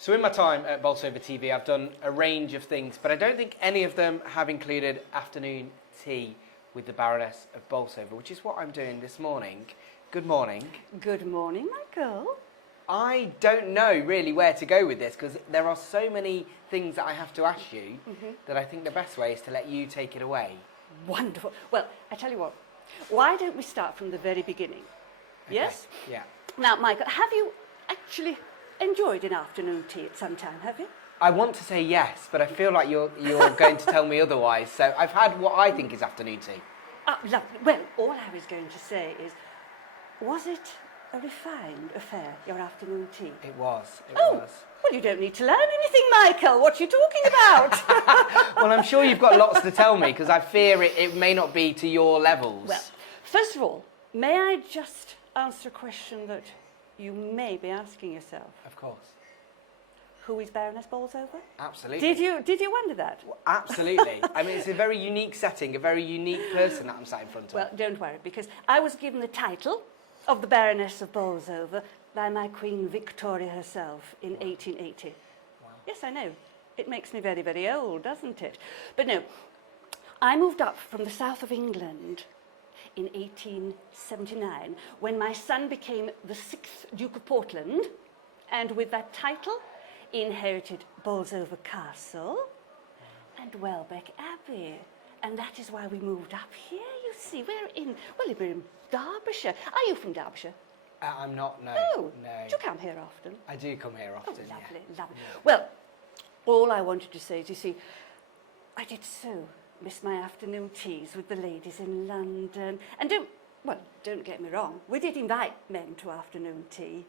So in my time at Bolsover TV, I've done a range of things, but I don't think any of them have included afternoon tea with the Baroness of Bolsover, which is what I'm doing this morning. Good morning. Good morning, Michael. I don't know really where to go with this because there are so many things that I have to ask you that I think the best way is to let you take it away. Wonderful. Well, I tell you what, why don't we start from the very beginning? Okay. Yes? Yeah. Now, Michael, have you actually enjoyed an afternoon tea at some time, have you? I want to say yes, but I feel like you're going to tell me otherwise. So I've had what I think is afternoon tea. Oh, lovely. Well, all I was going to say is, was it a refined affair, your afternoon tea? It was. It was. Well, you don't need to learn anything, Michael. What are you talking about? Well, I'm sure you've got lots to tell me because I fear it may not be to your levels. Well, first of all, may I just answer a question that you may be asking yourself? Of course. Who is Baroness Bolsover? Absolutely. Did you wonder that? Well, absolutely. I mean, it's a very unique setting, a very unique person that I'm sat in front of. Well, don't worry, because I was given the title of the Baroness of Bolsover by my Queen Victoria herself in 1880. Wow. Yes, I know. It makes me very, very old, doesn't it? But no, I moved up from the south of England in 1879 when my son became the 6th Duke of Portland, and with that title inherited Bolsover Castle and Welbeck Abbey. And that is why we moved up here, you see. We're in Derbyshire. Are you from Derbyshire? I'm not, no. Oh, no. do you come here often? I do come here often, Oh, lovely, yeah. lovely. Well, all I wanted to say is, you see, I did so miss my afternoon teas with the ladies in London. And don't get me wrong, we did invite men to afternoon tea.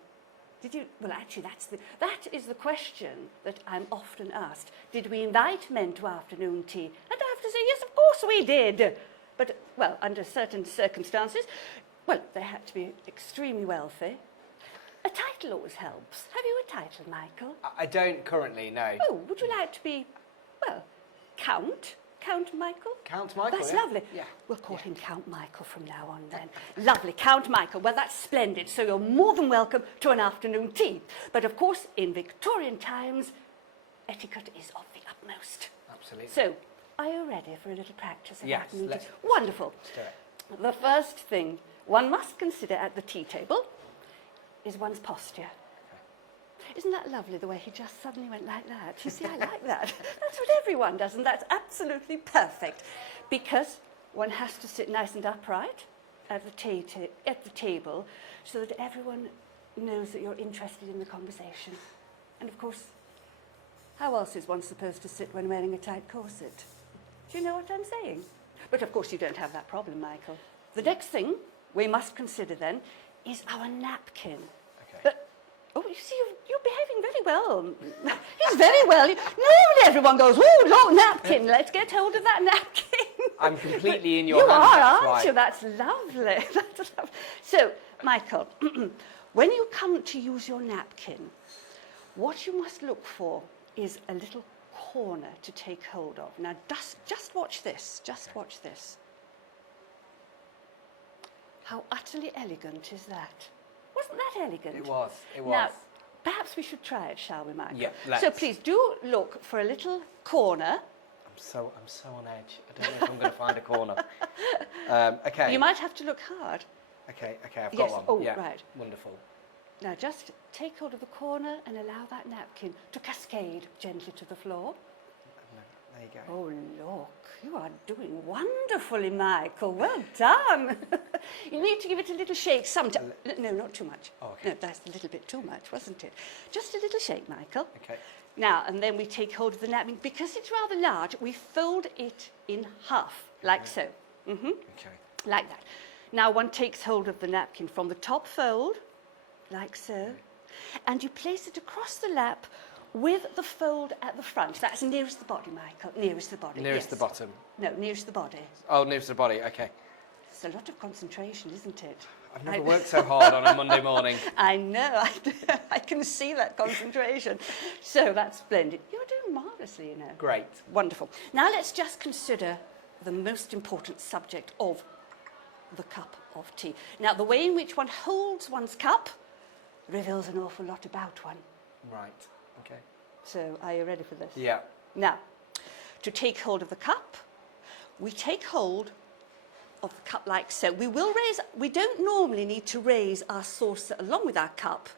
Did you? Well, actually, that is the question that I'm often asked. Did we invite men to afternoon tea? And I have to say, yes, of course we did. But, well, under certain circumstances, well, they had to be extremely wealthy. A title always helps. Have you a title, Michael? I don't currently, no. Oh, would you like to be, well, Count? Count Michael? Count Michael, That's yeah. lovely. Yeah. We'll call him Count Michael from now on then. Lovely, Count Michael. Well, that's splendid. So you're more than welcome to an afternoon tea. But of course, in Victorian times, etiquette is of the utmost. Absolutely. So, are you ready for a little practice of Yes, afternoon let's- tea? Wonderful. Let's do it. The first thing one must consider at the tea table is one's posture. Isn't that lovely, the way he just suddenly went like that? You see, I like that. That's what everyone does, and that's absolutely perfect. Because one has to sit nice and upright at the table so that everyone knows that you're interested in the conversation. And of course, how else is one supposed to sit when wearing a tight corset? Do you know what I'm saying? But of course you don't have that problem, Michael. The next thing we must consider then is our napkin. Okay. Oh, you see, you're behaving very well. He's very well. Normally everyone goes, oh, look, napkin. Let's get hold of that napkin. I'm completely in your You hands. are, that's aren't right. you? That's lovely. That's lovely. So, Michael, when you come to use your napkin, what you must look for is a little corner to take hold of. Now, just watch this. Just watch this. How utterly elegant is that? Wasn't that elegant? It was. It was. Now, perhaps we should try it, shall we, Michael? Yeah, So let's. please do look for a little corner. I'm so on edge. I don't know if I'm going to find a corner. Okay. You might have to look hard. Okay, I've Yes, got one. oh, yeah. right. Wonderful. Now just take hold of the corner and allow that napkin to cascade gently to the floor. There you go. Oh, look, you are doing wonderfully, Michael. Well done. You need to give it a little shake sometime. No, not too much. Oh, okay. No, that's a little bit too much, wasn't it? Just a little shake, Michael. Okay. Now, and then we take hold of the napkin. Because it's rather large, we fold it in half, like so. Okay. Like that. Now, one takes hold of the napkin from the top fold, like so, and you place it across the lap with the fold at the front. That's nearest the body, Michael. Nearest the body. Nearest yes. the bottom. No, nearest the body. Oh, nearest the body. Okay. It's a lot of concentration, isn't it? I've never worked so hard on a Monday morning. I know. I can see that concentration. So that's splendid. You're doing marvellously, you know. Great. Wonderful. Now let's just consider the most important subject of the cup of tea. Now, the way in which one holds one's cup reveals an awful lot about one. Right. Okay. So are you ready for this? Yeah. Now, to take hold of the cup, we take hold of the cup like so. We don't normally need to raise our saucer along with our cup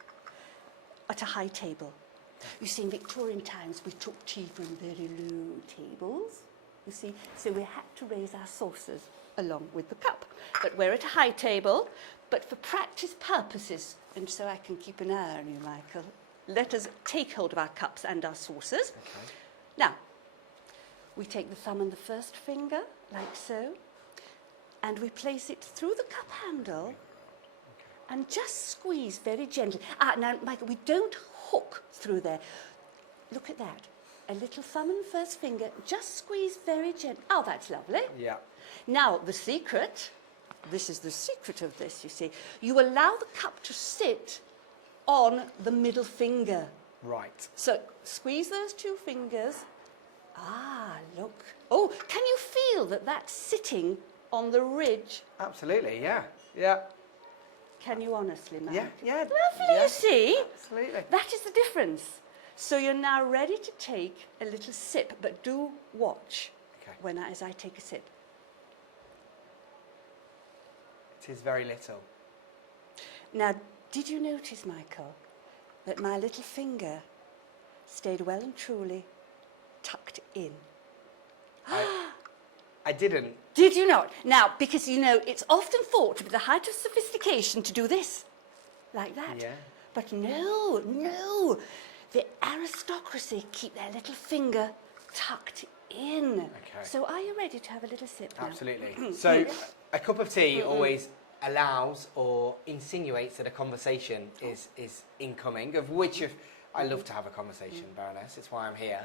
at a high table. You see, in Victorian times, we took tea from very low tables, you see, so we had to raise our saucers along with the cup. But we're at a high table, but for practice purposes, and so I can keep an eye on you, Michael, let us take hold of our cups and our saucers. Okay. Now, we take the thumb and the first finger, like so, and we place it through the cup handle and just squeeze very gently. Now, Michael, we don't hook through there. Look at that. A little thumb and first finger, just squeeze very gently. Oh, that's lovely. Yeah. Now, the secret, this is the secret of this, you see. You allow the cup to sit on the middle finger. Right. So, squeeze those two fingers. Look. Oh, can you feel that that's sitting on the ridge? Absolutely, yeah. Yeah. Can you honestly, Mike? Yeah, yeah. Lovely, yeah. you see? Absolutely. That is the difference. So you're now ready to take a little sip, but do watch as I take a sip. It is very little. Now, did you notice, Michael, that my little finger stayed well and truly tucked in? I didn't. Did you not? Now, because, you know, it's often thought to be the height of sophistication to do this, like that. Yeah. But no, no. The aristocracy keep their little finger tucked in. Okay. So are you ready to have a little sip now? Absolutely. So a cup of tea always allows or insinuates that a conversation is incoming, of which I love to have a conversation, Baroness. It's why I'm here.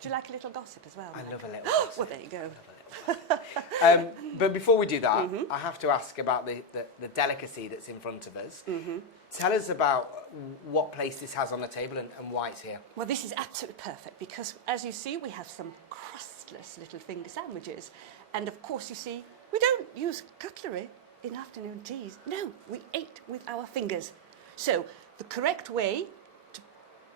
Do you like a little gossip as well? I Michael? love a little gossip. Well, there you go. But before we do that, I have to ask about the delicacy that's in front of us. Tell us about what place this has on the table and why it's here. Well, this is absolutely perfect because, as you see, we have some crustless little finger sandwiches. And, of course, you see, we don't use cutlery in afternoon teas. No, we ate with our fingers. So the correct way to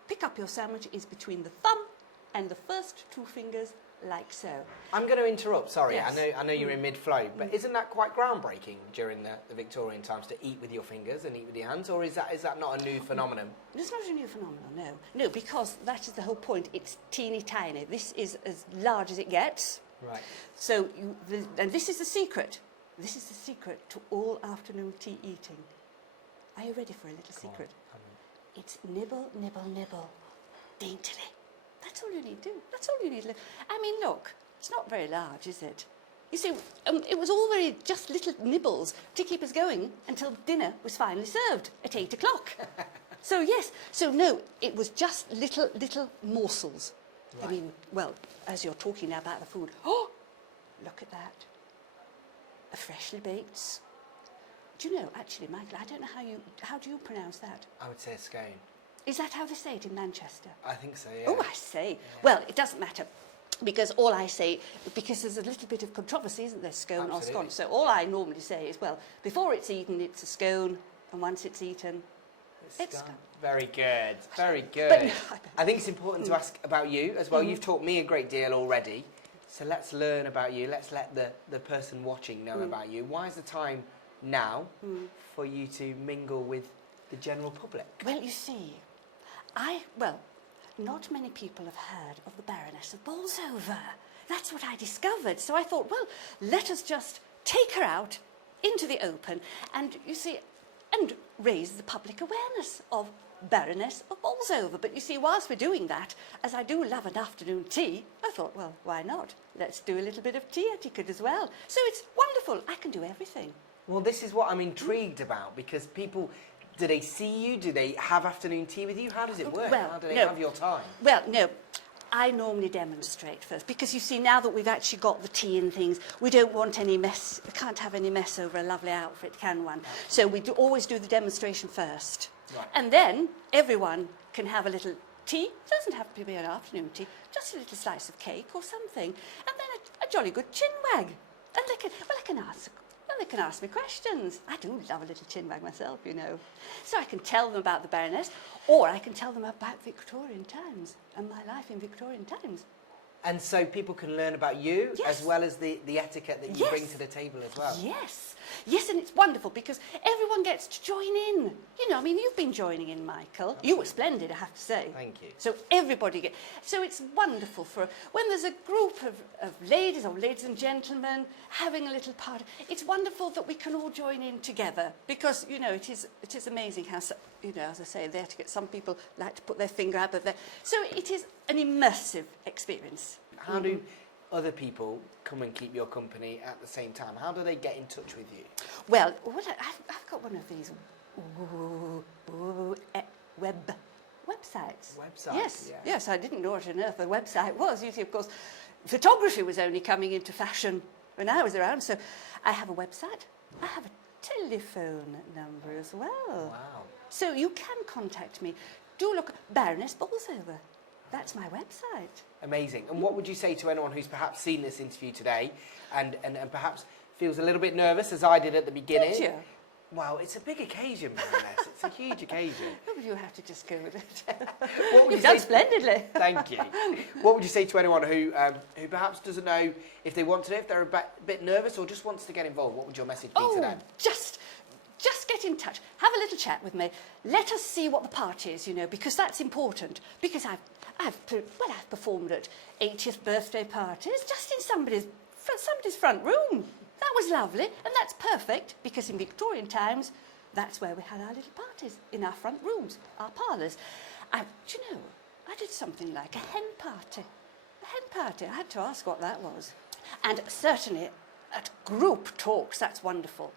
pick up your sandwich is between the thumb and the first two fingers, like so. I'm going to interrupt, sorry, Yes. I know you're in mid-flow, but isn't that quite groundbreaking during the Victorian times to eat with your fingers and eat with your hands, or is that not a new phenomenon? It's not a new phenomenon, no. No, because that is the whole point. It's teeny tiny. This is as large as it gets. Right. So, and this is the secret. This is the secret to all afternoon tea eating. Are you ready for a little secret? It's nibble, nibble, nibble, daintily. That's all you need to do. That's all you need to do. I mean, look, it's not very large, is it? You see, it was all very just little nibbles to keep us going until dinner was finally served at 8 o'clock. So, yes. So, no, it was just little morsels. Right. I mean, well, as you're talking now about the food, oh, look at that. A freshly baked. Do you know, actually, Michael, I don't know how do you pronounce that? I would say a scone. Is that how they say it in Manchester? I think so, yeah. Oh, I say. Yeah. Well, it doesn't matter. Because all I say, because there's a little bit of controversy, isn't there, scone or scone? So all I normally say is, well, before it's eaten, it's a scone, and once it's eaten, it's scone. Very good, very good. But, I think it's important to ask about you as well. You've taught me a great deal already, so let's learn about you. Let's let the person watching know about you. Why is the time now for you to mingle with the general public? Well, you see, not many people have heard of the Baroness of Bolsover. That's what I discovered. So I thought, well, let us just take her out into the open and, you see, and raise the public awareness of Baroness of Bolsover. But you see, whilst we're doing that, as I do love an afternoon tea, I thought, well, why not? Let's do a little bit of tea etiquette as well. So it's wonderful. I can do everything. Well, this is what I'm intrigued about, because people... Do they see you? Do they have afternoon tea with you? How does it work? Well, How do they have your time? Well, no. I normally demonstrate first, because you see, now that we've actually got the tea and things, we don't want any mess. We can't have any mess over a lovely outfit, can one? So we always do the demonstration first. Right. And then everyone can have a little tea. It doesn't have to be an afternoon tea, just a little slice of cake or something. And then a jolly good chin wag. And like an they can ask me questions. I do love a little chin wag myself, you know. So I can tell them about the Baroness, or I can tell them about Victorian times and my life in Victorian times. And so people can learn about you Yes. as well as the etiquette that you Yes. bring to the table as well. Yes. Yes, and it's wonderful because everyone gets to join in. You know, I mean, you've been joining in, Michael. You were splendid, I have to say. Thank you. So everybody gets... So it's wonderful for... When there's a group of ladies or ladies and gentlemen having a little party, it's wonderful that we can all join in together because, you know, it is amazing how, you know, as I say, there to get some people like to put their finger out, but so it is an immersive experience. How do other people come and keep your company at the same time? How do they get in touch with you? Well, I've got one of these websites. Websites, Yes, yeah. yes. I didn't know what on earth a website was. You see, of course, photography was only coming into fashion when I was around. So I have a website. I have a telephone number as well. Wow. So you can contact me. Do look, Baroness Bolsover. That's my website. Amazing. And what would you say to anyone who's perhaps seen this interview today and perhaps feels a little bit nervous, as I did at the beginning? Did you? Well, it's a big occasion, Baroness. It's a huge occasion. Oh, you have to just go with it. What would You've you done say- splendidly. Thank you. What would you say to anyone who perhaps doesn't know if they want to, if they're a bit nervous or just wants to get involved? What would your message be to them? Just get in touch. Have a little chat with me. Let us see what the part is, you know, because that's important. Because I've performed at 80th birthday parties just in somebody's front room. That was lovely, and that's perfect because in Victorian times, that's where we had our little parties, in our front rooms, our parlours. Do you know, I did something like a hen party. A hen party. I had to ask what that was. And certainly at group talks, that's wonderful.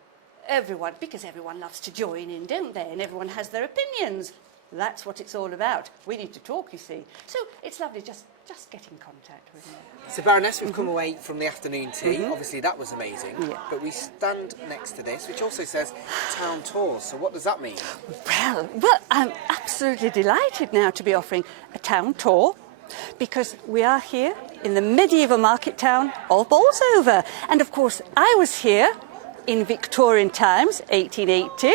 Everyone, because everyone loves to join in, don't they? And everyone has their opinions. That's what it's all about. We need to talk, you see. So it's lovely, just get in contact with me. So, Baroness, we've come away from the afternoon tea. Obviously, that was amazing. Yeah. But we stand next to this, which also says Town Tour. So what does that mean? Well, I'm absolutely delighted now to be offering a town tour because we are here in the medieval market town of Bolsover. And of course, I was here in Victorian times, 1880,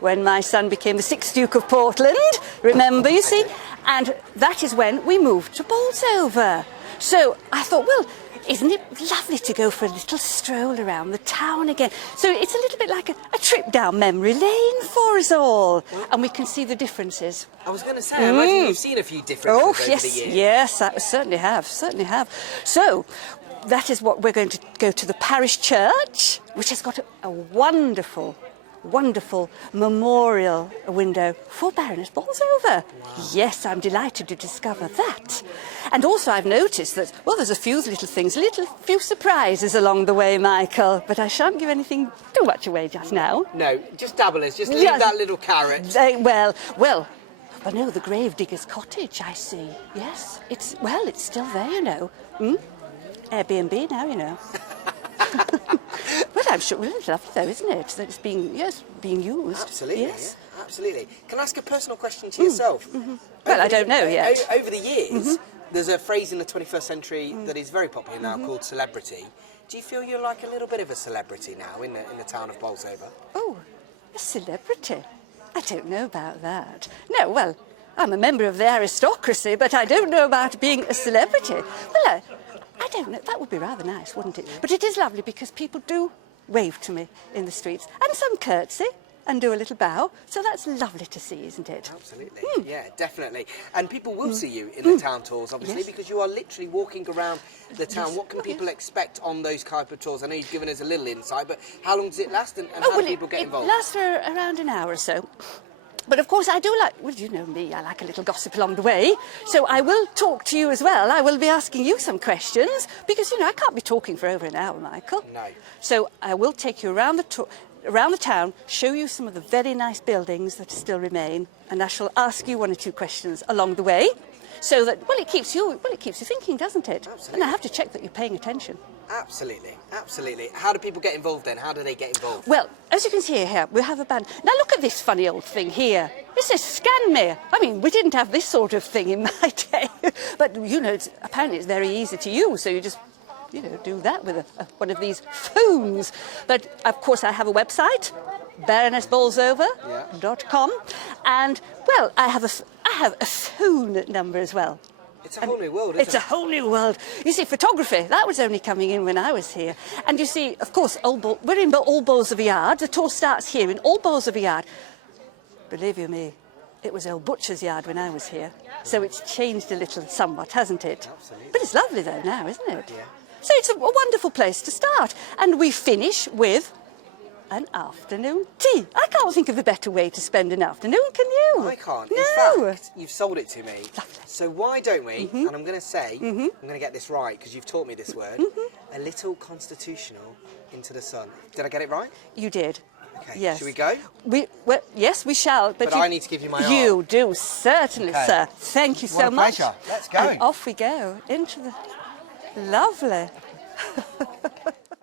when my son became the 6th Duke of Portland. Remember, you see? And that is when we moved to Bolsover. So I thought, well, isn't it lovely to go for a little stroll around the town again? So it's a little bit like a trip down memory lane for us all. And we can see the differences. I was going to say, I imagine you've seen a few differences over the years. Yes, I certainly have. So that is what we're going to go to the parish church, which has got a wonderful memorial window for Baroness Bolsover. Wow. Yes, I'm delighted to discover that. And also I've noticed that, well, there's a few little things, few surprises along the way, Michael, but I shan't give anything too much away just now. No, just dabble us, just leave that little carrot. Well, no, the gravedigger's cottage, I see. Yes, it's still there, you know. Airbnb now, you know. Well, I'm sure it's lovely, though, isn't it? That it's being used. Absolutely. Yes. Yeah, absolutely. Can I ask a personal question to yourself? Well, I don't know yet. Over the years, there's a phrase in the 21st century that is very popular now called celebrity. Do you feel you're like a little bit of a celebrity now in the town of Bolsover? Oh, a celebrity? I don't know about that. No, well, I'm a member of the aristocracy, but I don't know about being a celebrity. Well, I don't know. That would be rather nice, wouldn't it? But it is lovely because people do wave to me in the streets and some curtsy and do a little bow. So that's lovely to see, isn't it? Absolutely. Yeah, definitely. And people will see you in the town tours, obviously, Yes. because you are literally walking around the town. Yes. What can Oh, people yes. expect on those type of tours? I know you've given us a little insight, but how long does it last and how do people get involved? It lasts for around an hour or so. But of course I do well, you know me, I like a little gossip along the way. So I will talk to you as well. I will be asking you some questions because, you know, I can't be talking for over an hour, Michael. No. So I will take you around the town, show you some of the very nice buildings that still remain, and I shall ask you one or two questions along the way. So that, it keeps you thinking, doesn't it? Absolutely. And I have to check that you're paying attention. Absolutely, absolutely. How do people get involved then? How do they get involved? Well, as you can see here, we have a band. Now look at this funny old thing here. This is Scan Me. I mean, we didn't have this sort of thing in my day. But, you know, apparently it's very easy to use, so you just you know, do that with one of these phones. But, of course, I have a website, baronessbolsover.com. And, well, I have a phone number as well. It's a whole new world, isn't it? It's a whole new world. You see, photography, that was only coming in when I was here. And you see, of course, we're in Old Bolsover Yard. The tour starts here in Old Bolsover Yard. Believe you me, it was Old Butcher's Yard when I was here. So it's changed a little somewhat, hasn't it? Absolutely. But it's lovely though now, isn't it? Yeah. So it's a wonderful place to start. And we finish with an afternoon tea. I can't think of a better way to spend an afternoon, can you? I can't. No. In fact, you've sold it to me. Lovely. So why don't we, and I'm going to say, I'm going to get this right because you've taught me this word, a little constitutional into the sun. Did I get it right? You did. Okay. Yes. Should we go? Well, yes, we shall. But I need to give you my arm. You do, certainly, Okay. sir. Thank you What so a much. pleasure. Let's go. And off we go into the... Lovely.